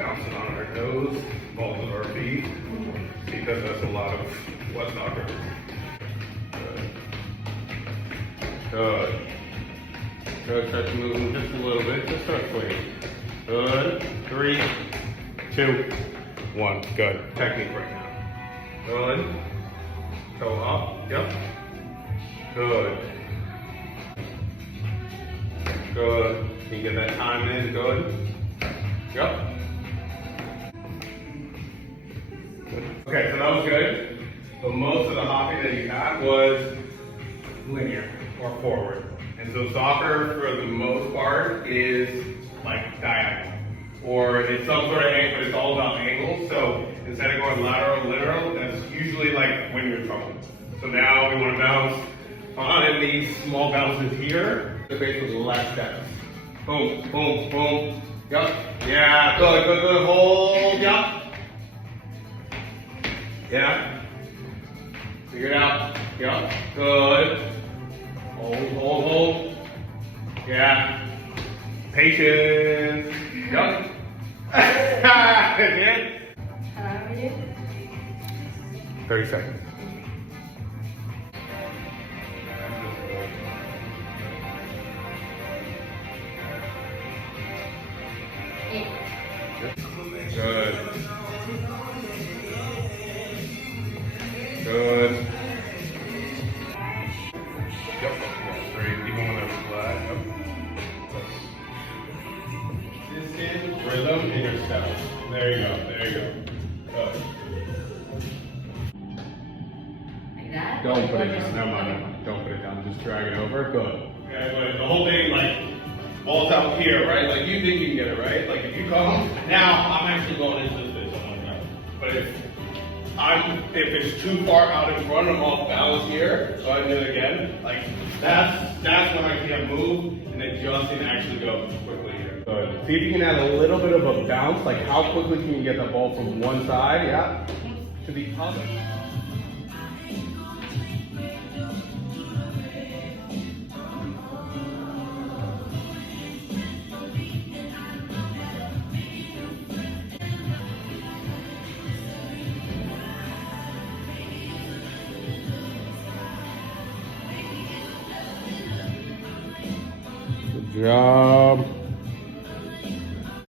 bouncing on our nose, balls of our feet, because that's a lot of what soccer. Good. Good. Start moving just a little bit. Just start swinging. Good. 3, 2, 1. Good. Technique right now. Good. Toe up. Yep. Good. Good. Can you get that time in? Good. Yep. Okay, so that was good. So most of the hopping that you had was linear or forward. And so soccer, for the most part, is like diagonal. Or it's some sort of angle, but it's all about angles. So instead of going lateral, literal, that's usually like when you're in trouble. So now we want to bounce on these small bounces here. The base with less steps. Boom, boom, boom. Yup. Yeah, good, good, good. Hold, yup. Yeah. Figure it out. Yup. Good. Hold, hold, hold. Yeah. Patience. Yup. Good. 30 seconds. Good. Good. Yep. 3. Even when they're flat. Yep. Distance, rhythm, and your step. There you go. There you go. Good. Like that? Don't put it down. No, no, no. Don't put it down. Just drag it over. Good. Okay, but the whole thing, like, ball's out here, right? Like, you think you can get it, right? Like, if you come, now I'm actually going into this. But if it's too far out in front, I'm off balance here, so I do it again. Like, that's when I can't move, and then Justin actually goes quickly here. Good. See if you can add a little bit of a bounce, like how quickly can you get the ball from one side, yeah, to the other. Good job.